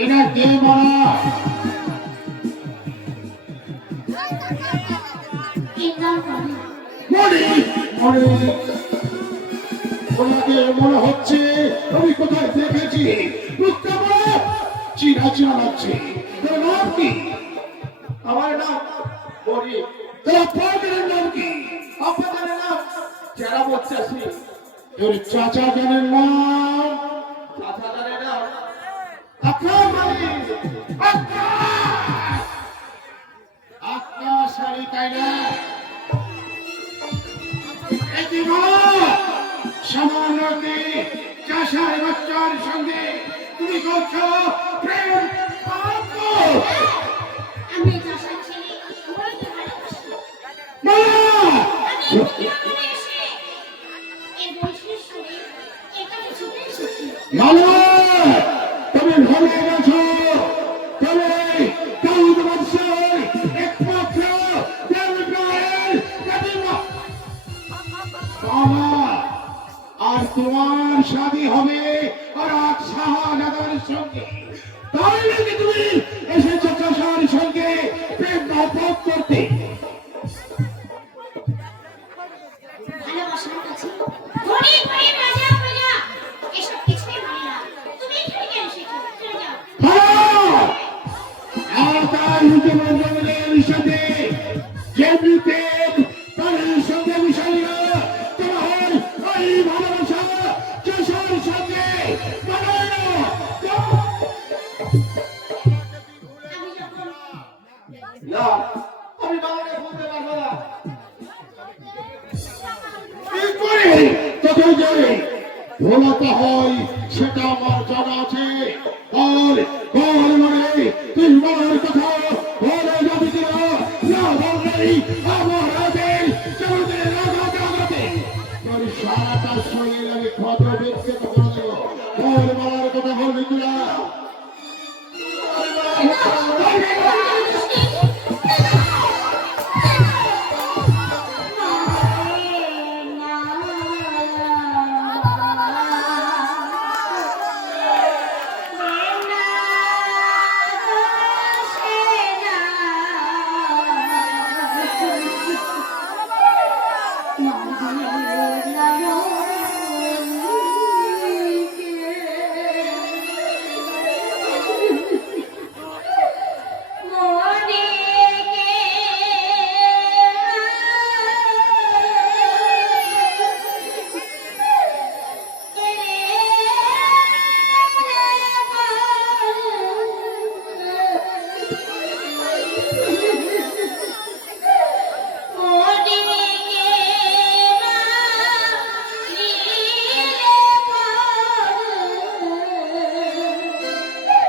এরা কে মারা মনে হচ্ছে আমি কোথায় দেখেছি চিনা চিনা লাগছে নাম কি আমার নাম বড়ি তোমার নাম কি আপনাদের নাম চেরা বচ্চাসি তোর চাচা জানের নাম চাচাদের নাম আপনার আপনার শাড়ি কাইনা সামান্য চাষার বাচ্চার সঙ্গে তুমি করছো প্রেম আমি চাষার ছেলে বড়কে ভালোবাসি আমি এসে এর বয়সের সঙ্গে এটা ছুটে এসেছি তুমি ভুলে গেছো তবে দাউদ বংশের একমাত্র আর তোমার শাদী হবে আর শাহজাদার সঙ্গে তাই নাকি তুমি এসেছো চাষার সঙ্গে প্রেম মহব্বত করতে ভালোবাসার কাছে ধনী ধনী রাজা প্রজা এসব কিছুই মানে না তুমি এখানে কেন এসেছো চলে যাও তার হুজুরের সাথে যেমনিতে তার সঙ্গে মিশাইয়া তোমার ওই ভালোবাসা চাষার সঙ্গে আমি যখন না আমি বাংলাকে বলতে পারবো না কি করে তোকে জোরে ভোলাতে হয় সেটা আমার জানা আছে আর বল মানে তুই বলার কথা বলে যাবি কিনা না বললেই আমাদের জগতের রাজা জাগাতে তোর সারাটা শরীর আমি ক্ষত ব্যক্তিগত করে দেবো বল মানে